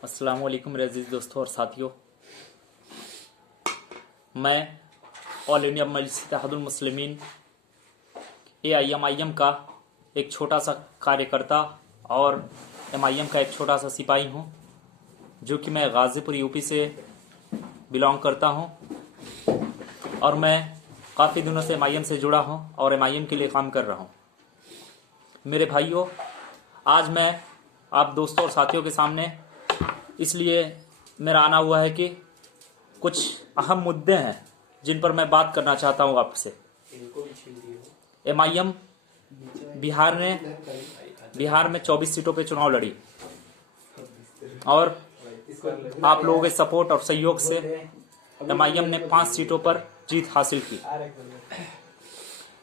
अस्सलाम वालेकुम अज़ीज़ दोस्तों और साथियों। मैं ऑल इंडिया मजलिस इत्तेहादुल मुस्लिमीन AIM का एक छोटा सा कार्यकर्ता और MIM का एक छोटा सा सिपाही हूँ, जो कि मैं गाज़ीपुर यूपी से बिलोंग करता हूँ और मैं काफ़ी दिनों से MIM से जुड़ा हूँ और MIM के लिए काम कर रहा हूँ। मेरे भाइयों, आज मैं आप दोस्तों और साथियों के सामने इसलिए मेरा आना हुआ है कि कुछ अहम मुद्दे हैं जिन पर मैं बात करना चाहता हूँ आपसे। MIM बिहार में 24 सीटों पे चुनाव लड़ी और आप लोगों के सपोर्ट और सहयोग से MIM ने 5 सीटों पर जीत हासिल की।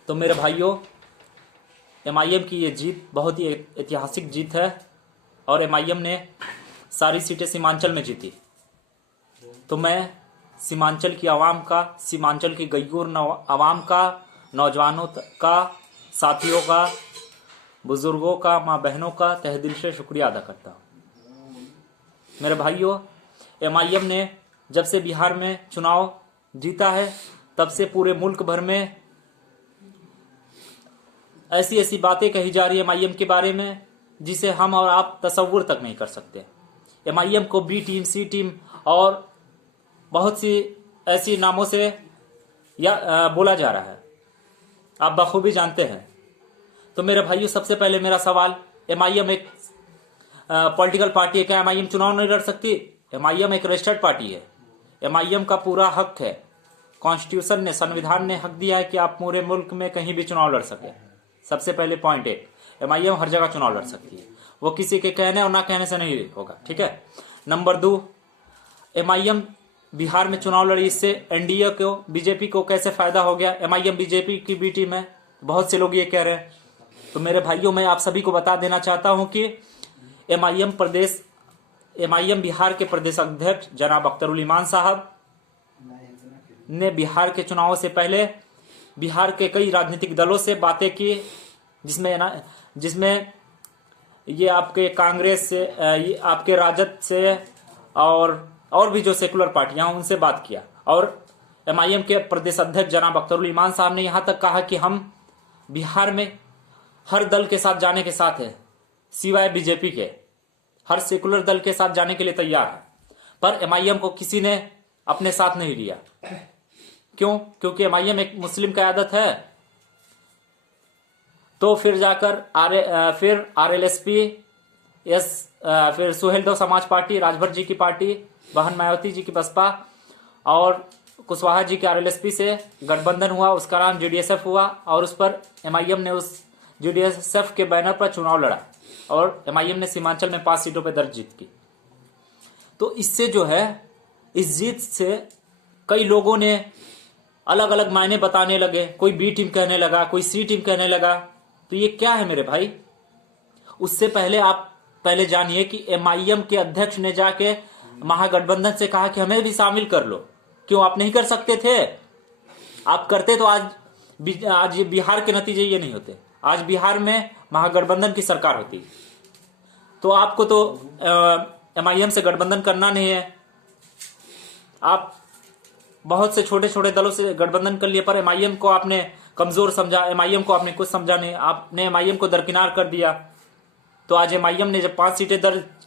तो मेरे भाइयों, MIM की ये जीत बहुत ही ऐतिहासिक जीत है और MIM ने सारी सीटें सीमांचल में जीती। तो मैं सीमांचल की आवाम का, सीमांचल की गैयूर आवाम का, नौजवानों का, साथियों का, बुजुर्गों का, माँ बहनों का तहे दिल से शुक्रिया अदा करता हूँ। मेरे भाइयों, MIM ने जब से बिहार में चुनाव जीता है तब से पूरे मुल्क भर में ऐसी ऐसी बातें कही जा रही है MIM के बारे में जिसे हम और आप तसव्वुर तक नहीं कर सकते। MIM को B टीम, C टीम और बहुत सी ऐसी नामों से बोला जा रहा है, आप बखूबी जानते हैं। तो मेरे भाइयों, सबसे पहले मेरा सवाल, MIM एक पॉलिटिकल पार्टी है, क्या MIM चुनाव नहीं लड़ सकती? MIM एक रजिस्टर्ड पार्टी है। MIM का पूरा हक है, कॉन्स्टिट्यूशन ने, संविधान ने हक दिया है कि आप पूरे मुल्क में कहीं भी चुनाव लड़ सके। सबसे पहले पॉइंट एक, MIM हर जगह चुनाव लड़ सकती है, वो किसी के कहने और ना कहने से नहीं होगा, ठीक है। नंबर 2, MIM बिहार में चुनाव लड़ी, इससे NDA को, बीजेपी को कैसे फायदा हो गया? MIM बीजेपी की B टीम है, बहुत से लोग ये कह रहे हैं। तो मेरे भाइयों, मैं आप सभी को बता देना चाहता हूं कि MIM बिहार के प्रदेश अध्यक्ष जनाब अख्तरुल इमान साहब ने बिहार के चुनावों से पहले बिहार के कई राजनीतिक दलों से बातें की, जिसमें ये आपके कांग्रेस से, ये आपके राजद से और भी जो सेकुलर पार्टियां उनसे बात किया। और MIM के प्रदेश अध्यक्ष जनाब अख्तरुल इमान साहब ने यहां तक कहा कि हम बिहार में हर दल के साथ जाने के साथ है, सिवाय बीजेपी के, हर सेकुलर दल के साथ जाने के लिए तैयार है। पर MIM को किसी ने अपने साथ नहीं लिया। क्यों? क्योंकि MIM एक मुस्लिम क़यादत है। तो फिर जाकर फिर RLSP, फिर सुहेलदेव समाज पार्टी, राजभर जी की पार्टी, बहन मायावती जी की बसपा और कुशवाहा जी के RLSP से गठबंधन हुआ, उसका नाम GDSF हुआ और उस पर MIM ने उस GDSF के बैनर पर चुनाव लड़ा और MIM ने सीमांचल में 5 सीटों पर दर्ज जीत की। तो इससे जो है, इस जीत से कई लोगों ने अलग अलग मायने बताने लगे, कोई B टीम कहने लगा, कोई C टीम कहने लगा। तो ये क्या है मेरे भाई? उससे पहले आप जानिए कि MIM के अध्यक्ष ने जाके महागठबंधन से कहा कि हमें भी शामिल कर लो। क्यों आप नहीं कर सकते थे? आप करते तो आज बिहार के नतीजे ये नहीं होते, आज बिहार में महागठबंधन की सरकार होती। तो आपको तो MIM से गठबंधन करना नहीं है, आप बहुत से छोटे छोटे दलों से गठबंधन कर लिए, पर MIM को आपने कमजोर समझा, MIM को आपने कुछ समझा नहीं, आपने MIM को दरकिनार कर दिया। तो आज MIM ने जब 5 सीटें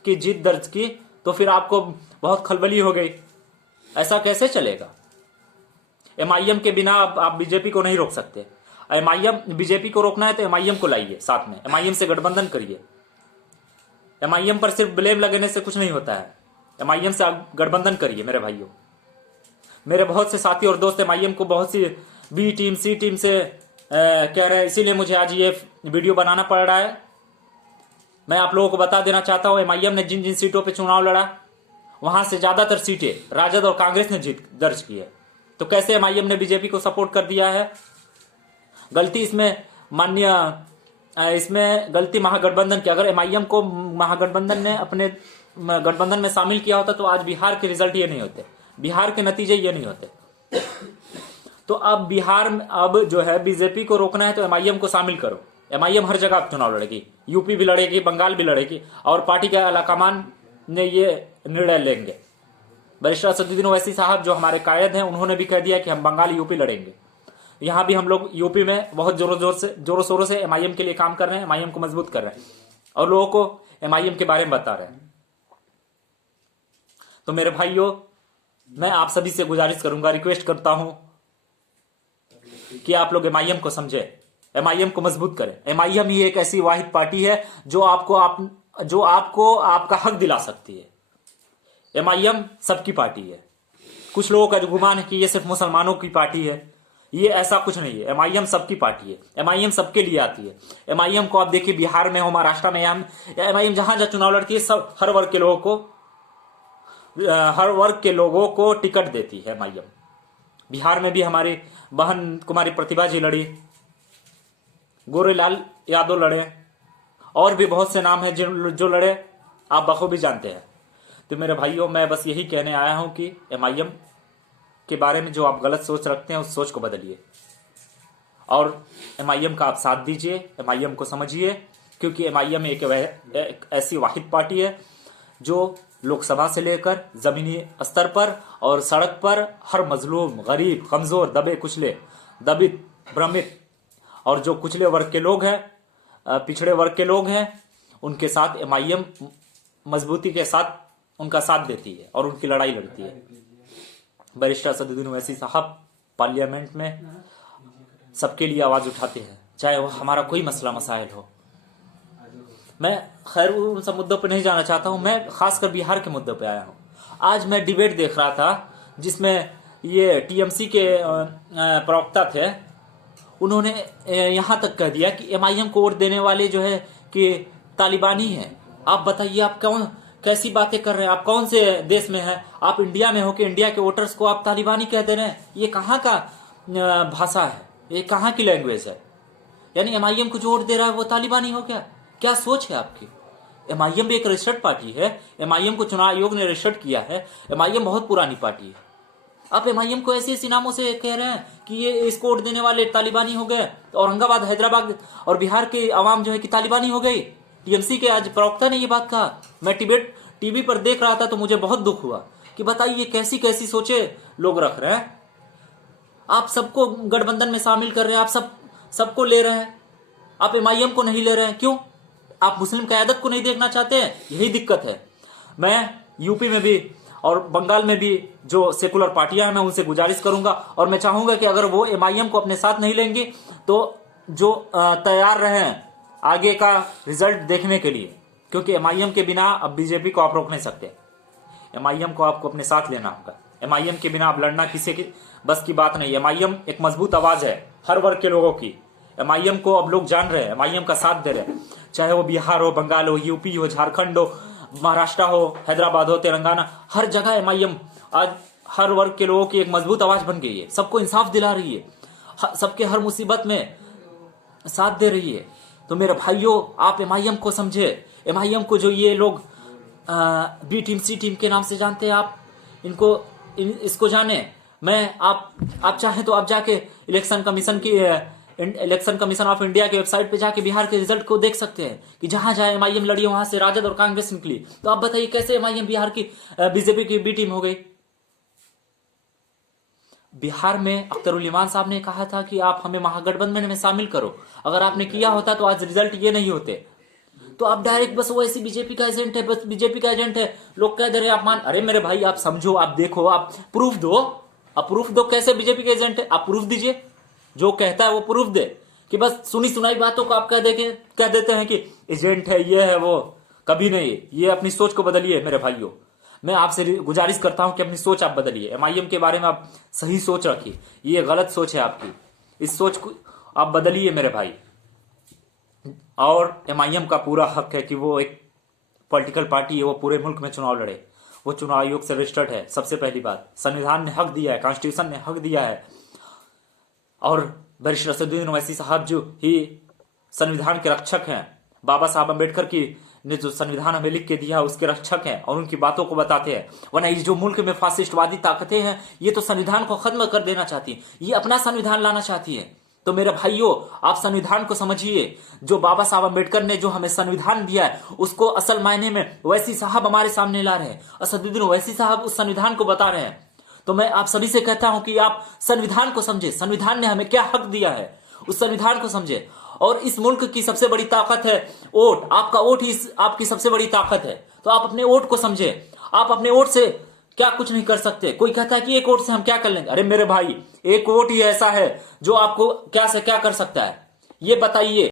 की जीत दर्ज की तो फिर आपको बहुत खलबली हो गई। ऐसा कैसे चलेगा? MIM के बिना आप बीजेपी को नहीं रोक सकते। बीजेपी को रोकना है तो MIM को लाइए साथ में, MIM से गठबंधन करिए। MIM पर सिर्फ ब्लेम लगने से कुछ नहीं होता है, MIM से आप गठबंधन करिए। मेरे भाइयों, मेरे बहुत से साथी और दोस्त MIM को बहुत सी B टीम, C टीम से कह रहे हैं, इसीलिए मुझे आज ये वीडियो बनाना पड़ रहा है। मैं आप लोगों को बता देना चाहता हूं, MIM ने जिन जिन सीटों पे चुनाव लड़ा वहां से ज्यादातर सीटें राजद और कांग्रेस ने जीत दर्ज की है। तो कैसे MIM ने बीजेपी को सपोर्ट कर दिया है? गलती इसमें गलती महागठबंधन की। अगर MIM को महागठबंधन ने अपने गठबंधन में शामिल किया होता तो आज बिहार के रिजल्ट ये नहीं होते, बिहार के नतीजे ये नहीं होते। तो अब अब जो है, बीजेपी को रोकना है तो MIM को शामिल करो। MIM हर जगह चुनाव लड़ेगी, यूपी भी लड़ेगी, बंगाल भी लड़ेगी और पार्टी के आलाकमान ने ये निर्णय लेंगे। बैरिस्टर असदुद्दीन ओवैसी साहब जो हमारे कायद हैं, उन्होंने भी कह दिया कि हम बंगाल यूपी लड़ेंगे। यहाँ भी हम लोग यूपी में बहुत जोरों शोरों से एमआईएम के लिए काम कर रहे हैं, एमआईएम को मजबूत कर रहे हैं और लोगों को एमआईएम के बारे में बता रहे हैं। तो मेरे भाइयों, मैं आप सभी से गुजारिश करूंगा, रिक्वेस्ट करता हूं कि आप लोग एमआईएम को समझे, एमआईएम को मजबूत करें। एमआईएम ही एक ऐसी वाहिद पार्टी है जो आपको आपका हक दिला सकती है। एमआईएम सबकी पार्टी है। कुछ लोगों का जो गुमान है कि ये सिर्फ मुसलमानों की पार्टी है, ये ऐसा कुछ नहीं है। एमआईएम सबकी पार्टी है, एमआईएम सबके लिए आती है। एमआईएम को आप देखिए, बिहार में हो, महाराष्ट्र में, एमआईएम जहां जहां चुनाव लड़ती है, सब हर वर्ग के लोगों को टिकट देती है एमआईएम। बिहार में भी हमारी बहन कुमारी प्रतिभा जी लड़ी, गोरेलाल यादव लड़े, और भी बहुत से नाम हैं जो लड़े, आप बखूबी जानते हैं। तो मेरे भाइयों, मैं बस यही कहने आया हूं कि एमआईएम के बारे में जो आप गलत सोच रखते हैं, उस सोच को बदलिए और एमआईएम का आप साथ दीजिए, एमआईएम को समझिए, क्योंकि एमआईएम एक ऐसी वाहिद पार्टी है जो लोकसभा से लेकर जमीनी स्तर पर और सड़क पर हर मजलूम, गरीब, कमजोर, दबे कुचले, दबित, भ्रमित और जो कुचले वर्ग के लोग हैं, पिछड़े वर्ग के लोग हैं, उनके साथ एमआईएम मजबूती के साथ उनका साथ देती है और उनकी लड़ाई लड़ती है। बैरिस्टर असदुद्दीन ओवैसी साहब पार्लियामेंट में सबके लिए आवाज उठाते हैं, चाहे वो हमारा कोई मसला मसाइल हो। मैं खैर उन सब मुद्दों पर नहीं जाना चाहता हूं, मैं खासकर बिहार के मुद्दों पे आया हूं। आज मैं डिबेट देख रहा था जिसमें ये टीएमसी के प्रवक्ता थे, उन्होंने यहां तक कह दिया कि एमआईएम को वोट देने वाले जो है कि तालिबानी हैं। आप बताइए, आप कैसी बातें कर रहे हैं? आप कौन से देश में हैं? आप इंडिया में हो कि इंडिया के वोटर्स को आप तालिबानी कह दे रहे हैं? ये कहाँ का भाषा है? ये कहाँ की लैंग्वेज है? यानी एमआईएम को जो वोट दे रहा है वो तालिबानी हो गया? क्या सोच है आपकी? एमआईएम भी एक रजिस्टर्ड पार्टी है, एमआईएम को चुनाव आयोग ने रजिस्टर्ड किया है, एमआईएम बहुत पुरानी पार्टी है। आप एमआईएम को ऐसे नामों से कह रहे हैं कि ये इसको वोट देने वाले तालिबानी हो गए, तो औरंगाबाद, हैदराबाद और बिहार के आवाम जो है कि तालिबानी हो गई। टीएमसी के आज प्रवक्ता ने ये बात कहा। मैं टीवी पर देख रहा था तो मुझे बहुत दुख हुआ कि बताइए कैसी कैसी सोचे लोग रख रहे हैं। आप सबको गठबंधन में शामिल कर रहे हैं, आप सबको ले रहे हैं, आप एमआईएम को नहीं ले रहे हैं। क्यों? आप मुस्लिम क़यादत को नहीं देखना चाहते हैं? यही दिक्कत है। मैं यूपी में भी और बंगाल में भी जो सेकुलर पार्टियां हैं, मैं उनसे गुजारिश करूंगा और मैं चाहूंगा कि अगर वो एमआईएम को अपने साथ नहीं लेंगी तो जो तैयार रहें आगे का रिजल्ट देखने के लिए, क्योंकि एमआईएम के बिना अब बीजेपी को आप रोक नहीं सकते। एमआईएम को आपको अपने साथ लेना होगा। एमआईएम के बिना अब लड़ना किसी की बस की बात नहीं। एमआईएम एक मजबूत आवाज है हर वर्ग के लोगों की। एमआईएम को अब लोग जान रहे हैं, एमआईएम का साथ दे रहे हैं, चाहे वो बिहार हो, बंगाल हो, यूपी हो, झारखंड हो, महाराष्ट्र हो, हैदराबाद हो, तेलंगाना, हर जगह एमआईएम आज हर वर्ग के लोगों की एक मजबूत आवाज बन गई है। सबको इंसाफ दिला रही है, सबके हर मुसीबत में साथ दे रही है। तो मेरे भाइयों, आप एमआईएम को समझे। एमआईएम को जो ये लोग बी टीम, सी टीम के नाम से जानते हैं, आप इसको जाने। मैं आप चाहें तो आप जाके इलेक्शन कमीशन ऑफ इंडिया के वेबसाइट पे जाके बिहार के रिजल्ट को देख सकते हैं कि जहां जहां एमआईएम लड़ी वहां से राजद और कांग्रेस निकली। तो आप बताइए कैसे एमआईएम बिहार की बीजेपी की बी टीम हो गई? बिहार में अख्तरुल इमान साहब ने कहा था कि आप हमें महागठबंधन में शामिल करो। अगर आपने किया होता तो आज रिजल्ट ये नहीं होते। तो आप डायरेक्ट बस वो ऐसी बीजेपी का एजेंट है, बस बीजेपी का एजेंट है, लोग कह दे रहे हैं आप मान। अरे मेरे भाई, आप समझो, आप देखो, आप प्रूफ दो। आप प्रूफ दो कैसे बीजेपी के एजेंट है। आप प्रूफ दीजिए, जो कहता है वो प्रूफ दे। कि बस सुनी सुनाई बातों को आप कह देते हैं कि एजेंट है, ये है, वो। कभी नहीं। ये अपनी सोच को बदलिए मेरे भाइयों। मैं आपसे गुजारिश करता हूं कि अपनी सोच आप बदलिए। एमआईएम के बारे में आप सही सोच रखिए। ये गलत सोच है आपकी, इस सोच को आप बदलिए मेरे भाई। और एमआईएम का पूरा हक है कि वो एक पॉलिटिकल पार्टी है, वो पूरे मुल्क में चुनाव लड़े। वो चुनाव आयोग से रजिस्टर्ड है। सबसे पहली बात, संविधान ने हक दिया है, कॉन्स्टिट्यूशन ने हक दिया है। और बैरिस्टर असदुद्दीन ओवैसी साहब जो ही संविधान के रक्षक हैं, बाबा साहब अम्बेडकर की ने जो संविधान हमें लिख के दिया उसके रक्षक हैं और उनकी बातों को बताते हैं। वरना ये जो मुल्क में फासिस्टवादी ताकतें हैं, ये तो संविधान को खत्म कर देना चाहती है, ये अपना संविधान लाना चाहती है। तो मेरे भाइयों, आप संविधान को समझिए। जो बाबा साहब अम्बेडकर ने जो हमें संविधान दिया है, उसको असल मायने में ओवैसी साहब हमारे सामने ला रहे हैं। असदुद्दीन ओवैसी साहब उस संविधान को बता रहे हैं। तो मैं आप सभी से कहता हूं कि आप संविधान को समझे, संविधान ने हमें क्या हक दिया है, उस संविधान को समझे। और इस मुल्क की सबसे बड़ी ताकत है वोट। आपका वोट ही आपकी सबसे बड़ी ताकत है। तो आप अपने वोट को समझे। आप अपने वोट से क्या कुछ नहीं कर सकते। कोई कहता है कि एक वोट से हम क्या कर लेंगे। अरे मेरे भाई, एक वोट ही ऐसा है जो आपको क्या से क्या कर सकता है, ये बताइए।